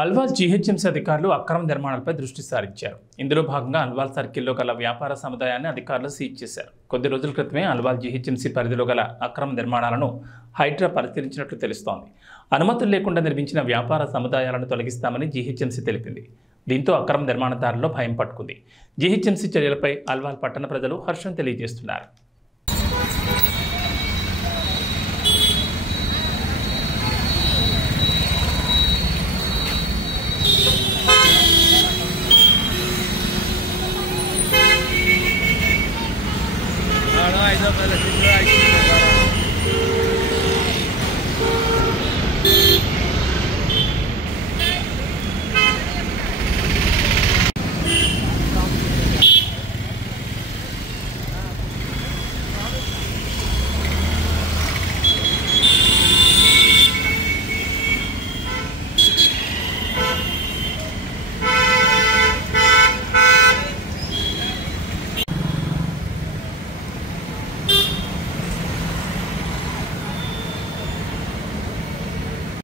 Alwal GHMC అధికారులు అక్రమ నిర్మాణాలపై దృష్టి సారించారు. ఇందులో భాగంగా అల్వాల్ సర్కిల్లో గల వ్యాపార సముదాయాన్ని అధికారులు సీజ్ చేశారు. కొద్ది రోజుల క్రితమే అల్వాల్ జీహెచ్ఎంసీ పరిధిలో గల అక్రమ నిర్మాణాలను హైడ్రా పరిశీలించినట్లు తెలుస్తోంది. అనుమతులు లేకుండా నిర్మించిన వ్యాపార సముదాయాలను తొలగిస్తామని జీహెచ్ఎంసీ తెలిపింది. దీంతో అక్రమ నిర్మాణదారుల్లో భయం పట్టుకుంది. జీహెచ్ఎంసీ చర్యలపై అల్వాల్ పట్టణ ప్రజలు హర్షం తెలియజేస్తున్నారు.